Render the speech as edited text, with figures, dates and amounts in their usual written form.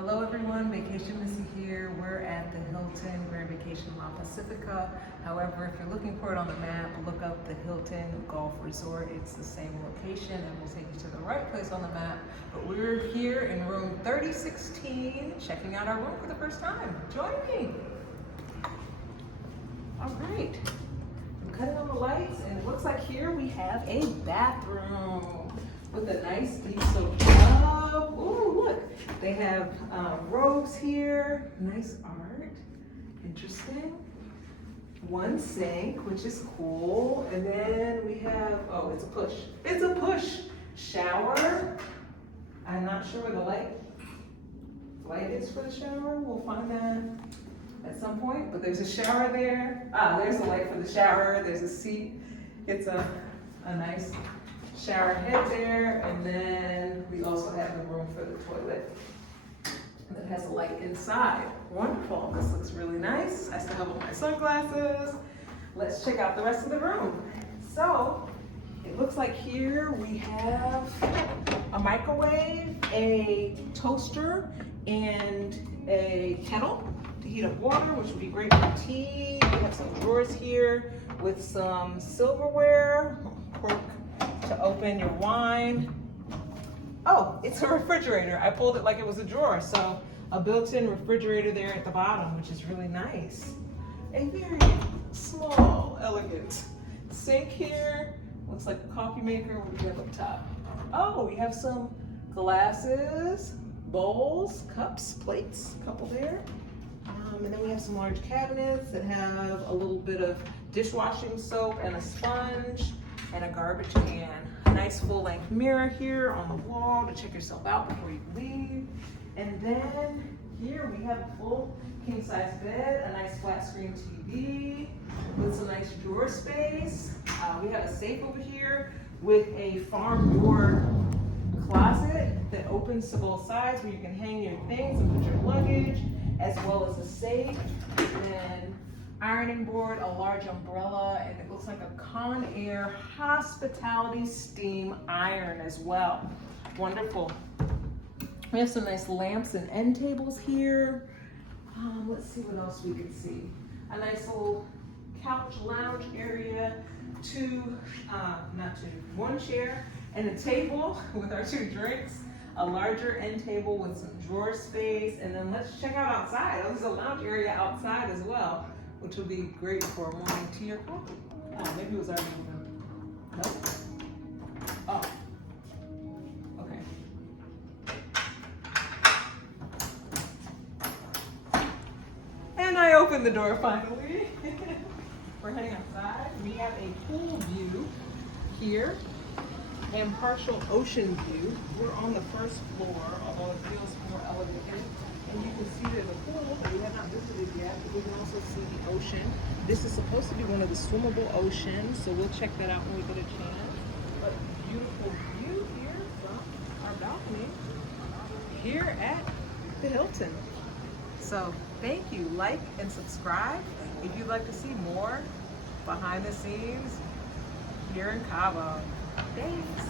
Hello everyone, Vacation Missy here. We're at the Hilton Vacation La Pacifica. However, if you're looking for it on the map, look up the Hilton Golf Resort. It's the same location and we'll take you to the right place on the map. But we're here in room 3016, checking out our room for the first time. Join me. All right, I'm cutting on the lights and it looks like here we have a bathroom with a nice deep soak tub. Ooh, look, they have robes here. Nice art, interesting. One sink, which is cool. And then we have, oh, it's a push. It's a push shower. I'm not sure where the light is for the shower. We'll find that at some point, but there's a shower there. There's a light for the shower. There's a seat. It's a nice shower head there, and then we also have the room for the toilet that has a light inside. Wonderful. This looks really nice. I still have on my sunglasses. Let's check out the rest of the room. So it looks like here we have a microwave, a toaster, and a kettle to heat up water, which would be great for tea. We have some drawers here with some silverware, cork to open your wine. Oh, it's a refrigerator. I pulled it like it was a drawer. So a built-in refrigerator there at the bottom, which is really nice. A very small, elegant sink here. Looks like a coffee maker. What do we have up top? Oh, we have some glasses, bowls, cups, plates, a couple there. And then we have some large cabinets that have a little bit of dishwashing soap and a sponge and a garbage can. A nice full-length mirror here on the wall to check yourself out before you leave. And then here we have a full king-size bed, a nice flat-screen TV with some nice drawer space. We have a safe over here with a farm door closet that opens to both sides where you can hang your things and put your luggage, as well as a safe. And ironing board, a large umbrella, and it looks like a Conair hospitality steam iron as well. Wonderful. We have some nice lamps and end tables here. Let's see what else we can see. A nice little couch lounge area, one chair and a table with our 2 drinks, a larger end table with some drawer space, and then let's check out outside. Oh, there's a lounge area outside as well, which would be great for morning tea or coffee. Maybe it was already open. Nope. Oh. Okay. And I opened the door finally. We're heading outside. We have a pool view here and partial ocean view. We're on the first floor, although it feels more elevated. And you can see there's a pool that we have not visited yet, but we can also see the ocean. This is supposed to be one of the swimmable oceans, so we'll check that out when we get a chance. But beautiful view here from our balcony here at the Hilton. So thank you, like and subscribe if you'd like to see more behind the scenes here in Cabo. Thanks.